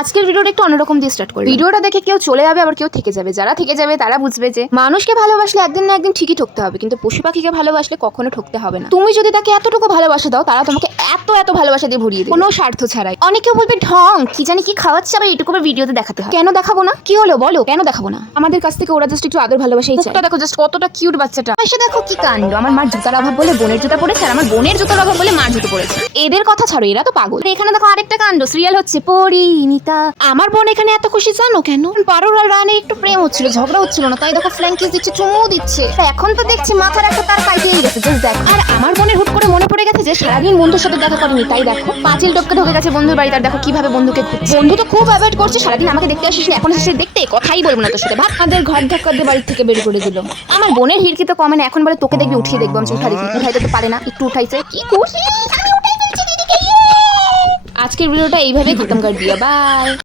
আজকের ভিডিওটা একটু অন্যরকম দিয়ে স্টার্ট করি। ভিডিওটা দেখে কেউ চলে যাবে আবার কেউ থেকে যাবে। যারা থেকে যাবে তারা বুঝবে যে মানুষকে ভালোবাসলে একদিন না একদিন ঠিকই ঠকতে হবে কিন্তু পশু পাখিকে ভালোবাসলে কখনো ঠকতে হবে না। তুমি যদি তাকে এতটুকু ভালোবাসা দাও তারা তোমাকে এত এত ভালোবাসা দিয়ে ভরিয়ে কোনো স্বার্থ ছাড়াই। অনেকে বলবে ঢং কি জানি কি খাওয়াচ্ছে আবার এইটুকু ভিডিওতে দেখাতে হয়। কেন দেখাবো না? কি হলো বলো? কেন দেখাবো না? আমাদের কাছ থেকে ওরা জাস্ট একটু আদর ভালোবাসাই চায়। দেখো জাস্ট কতটা কিউট বাচ্চাটা। এসে দেখো কি কাণ্ড। আমার মার জুতার অভাব বলে বোনের জুতা পড়েছে আর আমার বোনের জুতার অভাব বলে মার জুতো পড়েছে এদের কথা ছাড়ো এরা তো পাগল। এখানে দেখো আরেকটা কাণ্ড সিরিয়াল হচ্ছে পরিণীতা আমার বোন এখানে এত খুশি জানো কেন? পারুল আর রানের একটু প্রেম হচ্ছিল ঝগড়া হচ্ছিল না তাই দেখো ফ্ল্যাঙ্কিস দিচ্ছে চুমু দিচ্ছে। এখন তো দেখছি মাথার একটা তার পাইতেই গেছে জাস্ট দেখো। আর আমার বোনের হুট করে মনে পড়ে গেছে যে সারাদিন বন্ধুর সাথে দেখা করেনি তাই দেখো। পাঁচিল টপকে ঢোকে গেছে বন্ধুর বাড়ি তার দেখো কীভাবে বন্ধুকে খুঁজছে। বন্ধু তো খুব অ্যাভয়েড করছে সারাদিন আমাকে দেখতে আসিস না এখন এসে দেখতে কথাই বলব না তোর সাথে ভাব। আমাদের ঘর ধাক্কা দিয়ে বাড়ি থেকে বের করে দিল। আমার বোনের হিরকি তো কমে না এখন বলে তোকে দেখবি উঠিয়ে দেখব আমি উঠা দেখি। উঠাইতে তো পারে না একটু উঠাইছে। কি খুশি আজকের ভিডিওটা এইভাবে খতম করে দিও। বাই